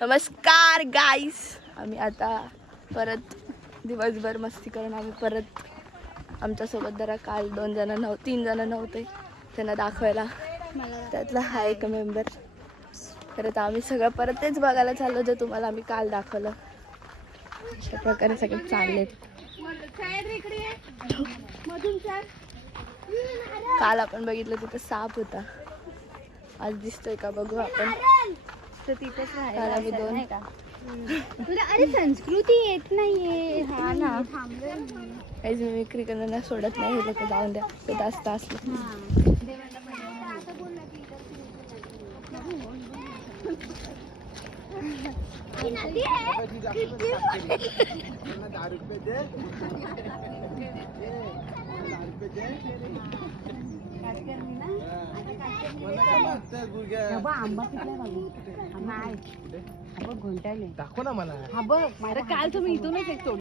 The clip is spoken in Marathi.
नमस्कार गाईस, आम्ही आता परत दिवसभर मस्ती करून आम्ही परत आमच्यासोबत जरा काल 3 जण नव्हते त्यांना दाखवायला, त्यातला हा एक मेंबर. परत आम्ही सगळं परत तेच बघायला चाललो जे तुम्हाला आम्ही काल दाखवलं. अशा प्रकारे सगळे चालले. काल आपण बघितलं तिथं साप होता, आज दिसतोय का बघू आपण. तर तिथेच काल आम्ही 2 अरे संस्कृती येत नाहीये. हा ना, काहीच विक्री करताना सोडत नाही हे लोक, जाऊन द्या ते जास्त असलं. आंबा किती दाखव ना मला. काल तुम्ही इथूनच एक